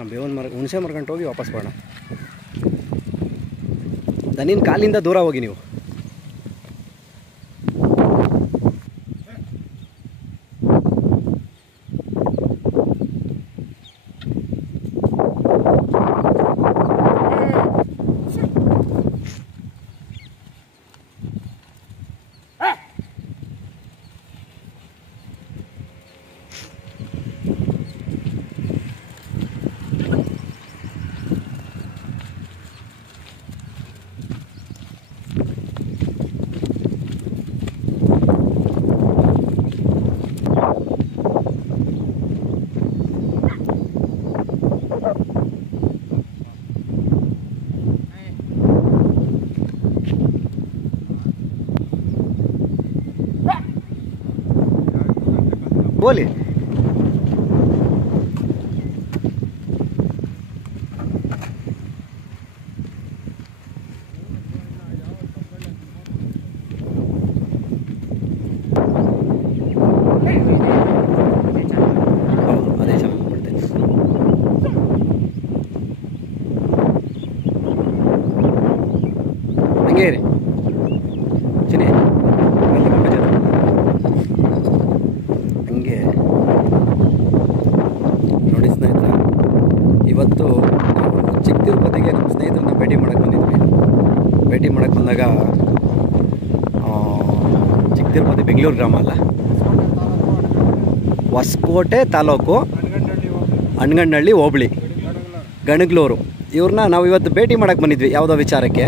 ಹಾಂ, ಬೇವಿನ ಮರ, ಹುಣಸೆ ಮರ್ಗಂಟು ಹೋಗಿ ವಾಪಸ್ ಬರೋಣ. ದನಿನ ಕಾಲಿಂದ ದೂರ ಹೋಗಿ ನೀವು. बोली अदे चलते हंगे चिनी ನೋಡಿ ಸ್ನೇಹಿತರೆ, ಇವತ್ತು ಚಿಕ್ಕ ತಿರುಪತಿಗೆ ನಮ್ಮ ಸ್ನೇಹಿತರನ್ನ ಭೇಟಿ ಮಾಡೋಕ್ಕೆ ಬಂದಿದ್ವಿ. ಭೇಟಿ ಮಾಡೋಕ್ಕೆ ಬಂದಾಗ ಚಿಕ್ಕ ತಿರುಪತಿ ಬೆಂಗಳೂರು ಗ್ರಾಮ ಅಲ್ಲ, ಹೊಸಕೋಟೆ ತಾಲೂಕು, ಅಣ್ಗಂಡಹಳ್ಳಿ ಹೋಬಳಿ, ಗಣಗ್ಲೂರು. ಇವ್ರನ್ನ ನಾವು ಇವತ್ತು ಭೇಟಿ ಮಾಡೋಕ್ಕೆ ಬಂದಿದ್ವಿ ಯಾವುದೋ ವಿಚಾರಕ್ಕೆ.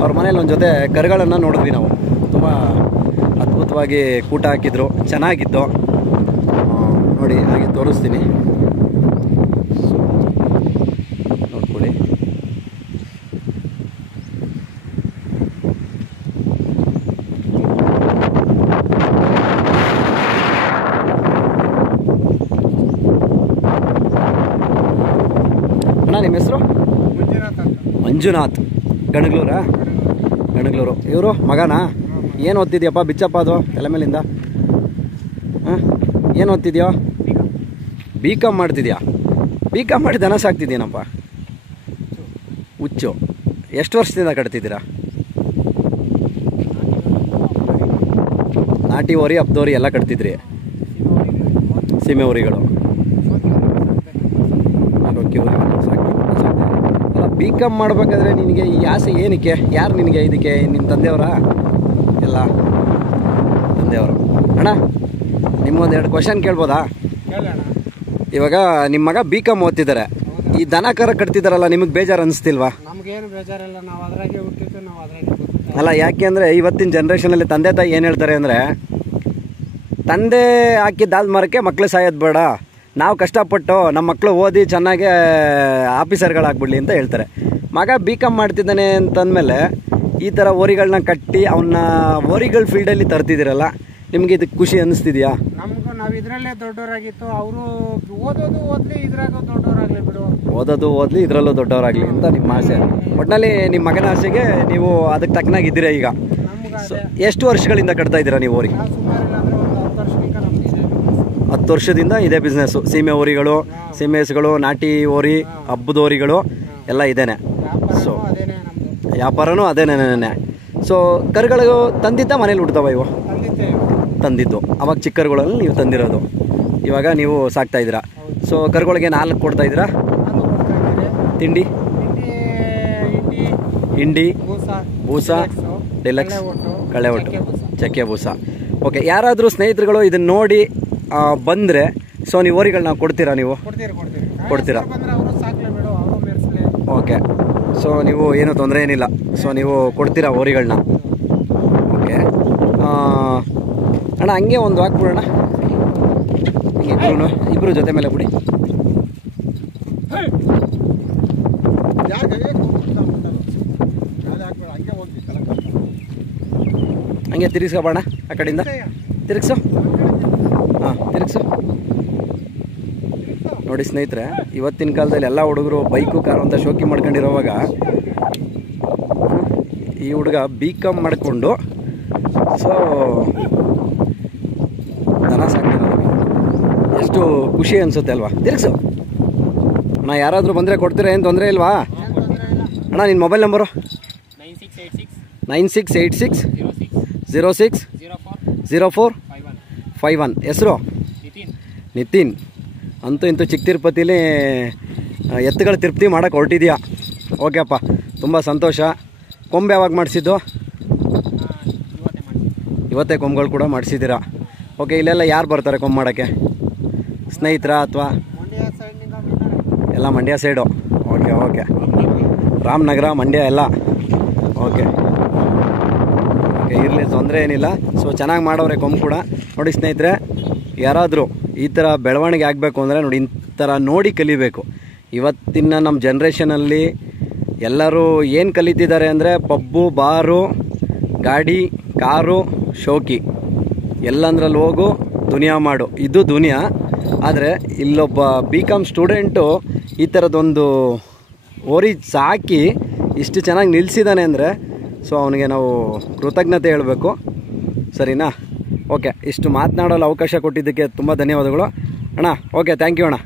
ಅವ್ರ ಮನೇಲಿ ಒಂದು ಜೊತೆ ಕರುಗಳನ್ನು ನೋಡಿದ್ವಿ ನಾವು. ತುಂಬ ಅದ್ಭುತವಾಗಿ ಕೂಟ ಹಾಕಿದ್ರು, ಚೆನ್ನಾಗಿತ್ತು. ನೋಡಿ ಹಾಗೆ ತೋರಿಸ್ತೀನಿ, ನೋಡ್ಕೊಳ್ಳಿ. ಅಣ್ಣ ನಿಮ್ಮ ಹೆಸರು? ಮಂಜುನಾಥ್. ಗಣಗ್ಲೂರಾ? ಗಣಗ್ಲೂರು. ಇವರು ಮಗನಾ? ಏನು ಓದ್ತಿದ್ಯಪ್ಪ ಬಿಚ್ಚಪ್ಪ ಅದು ತಲೆ ಮೇಲಿಂದ? ಹಾಂ, ಏನು ಓದ್ತಿದ್ಯೋ? BCom ಮಾಡ್ತಿದ್ಯಾ? BCom ಮಾಡಿ ದನ ಸಾಕ್ತಿದ್ದೀನಪ್ಪ. ಹುಚ್ಚು. ಎಷ್ಟು ವರ್ಷದಿಂದ ಕಟ್ತಿದ್ದೀರಾ? ನಾಟಿ ಹೋರಿ, ಹಬ್ದೋರಿ ಎಲ್ಲ ಕಟ್ತಿದ್ರಿ? ಸೀಮೆ ಹೋರಿಗಳು, ಅಲ್ಲ BCom ಮಾಡಬೇಕಾದ್ರೆ ನಿನಗೆ ಈ ಆಸೆ ಏನಕ್ಕೆ? ಯಾರು ನಿನಗೆ ಇದಕ್ಕೆ? ನಿನ್ನ ತಂದೆಯವರಾ? ಎಲ್ಲ ತಂದೆಯವರು. ಅಣ್ಣ ನಿಮ್ಗೊಂದು 2 ಕ್ವಶನ್ ಕೇಳ್ಬೋದಾ? ಇವಾಗ ನಿಮ್ಮ ಮಗ BCom ಓದ್ತಿದ್ದಾರೆ, ಈ ದನ ಕರ ಕಟ್ತಿದ್ದಾರಲ್ಲ, ನಿಮಗೆ ಬೇಜಾರು ಅನಿಸ್ತಿಲ್ವಾ? ನಮಗೇನು ಬೇಜಾರಿಲ್ಲ, ನಾವು ಅದ್ರಾಗೆ ಹುಟ್ಟಿದ್ದು, ನಾವು ಅದ್ರಾಗೆ ಗೊತ್ತಿಲ್ಲ. ಅಲ್ಲ, ಯಾಕೆ ಅಂದರೆ ಇವತ್ತಿನ ಜನ್ರೇಷನಲ್ಲಿ ತಂದೆ ತಾಯಿ ಏನು ಹೇಳ್ತಾರೆ ಅಂದರೆ, ತಂದೆ ಹಾಕಿದ್ದಾದ ಮರಕ್ಕೆ ಮಕ್ಕಳು ಸಾಯೋದು ಬೇಡ, ನಾವು ಕಷ್ಟಪಟ್ಟು ನಮ್ಮ ಮಕ್ಕಳು ಓದಿ ಚೆನ್ನಾಗಿ ಆಫೀಸರ್ಗಳಾಗ್ಬಿಡ್ಲಿ ಅಂತ ಹೇಳ್ತಾರೆ. ಮಗ BCom ಮಾಡ್ತಿದ್ದಾನೆ ಅಂತಂದಮೇಲೆ ಈ ಥರ ಓರಿಗಳನ್ನ ಕಟ್ಟಿ ಅವನ್ನ ಓರಿಗಳ ಫೀಲ್ಡಲ್ಲಿ ತರ್ತಿದ್ದೀರಲ್ಲ, ನಿಮಗೆ ಇದಕ್ಕೆ ಖುಷಿ ಅನ್ನಿಸ್ತಿದೆಯಾ? ನಮಗೂ ನಾವು ಇದರಲ್ಲೇ ದೊಡ್ಡವರಾಗಿತ್ತು, ಅವರು ಓದೋದು ಓದಲಿ, ಇದ್ರಾಗ ದೊಡ್ಡವರಾಗಲಿ ಬಿಡು. ಓದೋದು ಓದಲಿ, ಇದರಲ್ಲೂ ದೊಡ್ಡವರಾಗಲಿ ಅಂತ ನಿಮ್ಮ ಆಸೆ. ಒಟ್ಟಿನಲ್ಲಿ ನಿಮ್ಮ ಮಗನ ಆಸೆಗೆ ನೀವು ಅದಕ್ಕೆ ತಕ್ಕನಾಗಿದ್ದೀರಾ ಈಗ. ಎಷ್ಟು ವರ್ಷಗಳಿಂದ ಕಟ್ತಾ ಇದ್ದೀರಾ ನೀವು ಓರಿ? ಸುಮಾರಿಲ್ಲ ಅಂದರೆ ಒಂದು 10 ವರ್ಷದಿಂದ ನಮ್ದಿದೆ. 10 ವರ್ಷದಿಂದ ಇದೇ ಬಿಸ್ನೆಸ್ಸು. ಸೀಮೆ ಓರಿಗಳು, ಸೀಮೆ ಹಸುಗಳು, ನಾಟಿ ಓರಿ, ಹಬ್ಬದ ಓರಿಗಳು ಎಲ್ಲ ಇದೇನೆ. ಸೊ ಅದೇನೇ ನಮ್ಮದು ವ್ಯಾಪಾರನೂ ಅದೇನೇನೆ. ಸೊ ಕರುಗಳು ತಂದಿದ್ದ ಮನೇಲಿ ಹುಡ್ತಾವ ಇವು? ತಂದಿದ್ದು. ಅವಾಗ ಚಿಕ್ಕ ಕರುಗಳಲ್ಲಿ ನೀವು ತಂದಿರೋದು, ಇವಾಗ ನೀವು ಸಾಕ್ತಾ ಇದ್ದೀರಾ. ಸೊ ಕರುಗಳಿಗೆ 4 ಕೊಡ್ತಾ ಇದ್ದೀರಾ? ತಿಂಡಿ, ಹಿಂಡಿ, ಬೂಸ, ಡೆಲಕ್ಸ್, ಕಳೆ ಒಟ್ಟು, ಚಕ್ಕೆ ಬೂಸ. ಓಕೆ, ಯಾರಾದರೂ ಸ್ನೇಹಿತರುಗಳು ಇದನ್ನು ನೋಡಿ ಬಂದರೆ ಸೊ ನೀವು ಓರಿಗಳನ್ನ ಕೊಡ್ತೀರಾ? ನೀವು ಕೊಡ್ತೀರಾ? ಓಕೆ, ಸೊ ನೀವು ಏನೂ ತೊಂದರೆ ಏನಿಲ್ಲ, ಸೊ ನೀವು ಕೊಡ್ತೀರಾ ಓರಿಗಳನ್ನ. ಓಕೆ ಅಣ್ಣ, ಹಂಗೆ ಒಂದು ಹಾಕ್ಬಿಡೋಣ, ಇಬ್ಬರು ಜೊತೆ ಮೇಲೆ ಬಿಡಿ. ಹಂಗೆ ತಿರುಗಿಸ್ಕೊಬೋಣ, ಆ ಕಡೆಯಿಂದ ತಿರುಗಿಸು. ಹಾಂ, ತಿರುಗಿಸು. ನೋಡಿ ಸ್ನೇಹಿತರೆ, ಇವತ್ತಿನ ಕಾಲದಲ್ಲಿ ಎಲ್ಲ ಹುಡುಗರು ಬೈಕು ಕಾರು ಅಂತ ಶೋಕಿ ಮಾಡ್ಕೊಂಡಿರೋವಾಗ ಈ ಹುಡುಗ BCom ಮಾಡಿಕೊಂಡು ಸೊ ದನ ಸಾಕ್ತಿರೋದು ಎಷ್ಟು ಖುಷಿ ಅನಿಸುತ್ತೆ ಅಲ್ವಾ? ತಿರುಗಿಸು. ಅಣ್ಣ ಯಾರಾದರೂ ಬಂದರೆ ಕೊಡ್ತೀರಾ, ಏನು ತೊಂದರೆ ಇಲ್ವಾ ಅಣ್ಣ? ನಿನ್ನ ಮೊಬೈಲ್ ನಂಬರು 9686 06 04 51. ಹೆಸರು ನಿತಿನ್. ಅಂತೂ ಇಂತೂ ಚಿಕ್ಕ ತಿರುಪತಿಲಿ ಎತ್ತುಗಳ ತಿರುಪತಿ ಮಾಡೋಕ್ಕೆ ಹೊರಟಿದ್ಯಾ? ಓಕೆ ಅಪ್ಪ, ತುಂಬ ಸಂತೋಷ. ಕೊಂಬು ಯಾವಾಗ ಮಾಡಿಸಿದ್ದು? ಇವತ್ತೇ ಕೊಂಬುಗಳು ಕೂಡ ಮಾಡಿಸಿದ್ದೀರಾ? ಓಕೆ, ಇಲ್ಲೆಲ್ಲ ಯಾರು ಬರ್ತಾರೆ ಕೊಂಬು ಮಾಡೋಕ್ಕೆ? ಸ್ನೇಹಿತರ ಅಥವಾ ಎಲ್ಲ Mandya side? Okay okay, Ramanagara Mandya ಎಲ್ಲ. ಓಕೆ ಓಕೆ, ಇರಲಿ, ತೊಂದರೆ ಏನಿಲ್ಲ. ಸೊ ಚೆನ್ನಾಗಿ ಮಾಡೋರೆ ಕೊಂಬು ಕೂಡ. ನೋಡಿ ಸ್ನೇಹಿತರೆ, ಯಾರಾದರೂ ಈ ಥರ ಬೆಳವಣಿಗೆ ಆಗಬೇಕು ಅಂದರೆ ನೋಡಿ, ಈ ಥರ ನೋಡಿ ಕಲಿಬೇಕು. ಇವತ್ತಿನ ನಮ್ಮ ಜನ್ರೇಷನಲ್ಲಿ ಎಲ್ಲರೂ ಏನು ಕಲಿತಿದ್ದಾರೆ ಅಂದರೆ ಪಬ್ಬು, ಬಾರು, ಗಾಡಿ, ಕಾರು, ಶೋಕಿ, ಎಲ್ಲಂದ್ರಲ್ಲಿ ಹೋಗು ದುನಿಯಾ ಮಾಡು, ಇದು ದುನಿಯಾ. ಆದರೆ ಇಲ್ಲೊಬ್ಬ BCom ಸ್ಟೂಡೆಂಟು ಈ ಥರದೊಂದು ಓರಿ ಸಾಕಿ ಇಷ್ಟು ಚೆನ್ನಾಗಿ ನಿಲ್ಲಿಸಿದ್ದಾನೆ ಅಂದರೆ ಸೊ ಅವನಿಗೆ ನಾವು ಕೃತಜ್ಞತೆ ಹೇಳಬೇಕು, ಸರಿನಾ? ಓಕೆ, ಇಷ್ಟು ಮಾತನಾಡಲು ಅವಕಾಶ ಕೊಟ್ಟಿದ್ದಕ್ಕೆ ತುಂಬ ಧನ್ಯವಾದಗಳು ಅಣ್ಣ. ಓಕೆ, ಥ್ಯಾಂಕ್ ಯು ಅಣ್ಣ.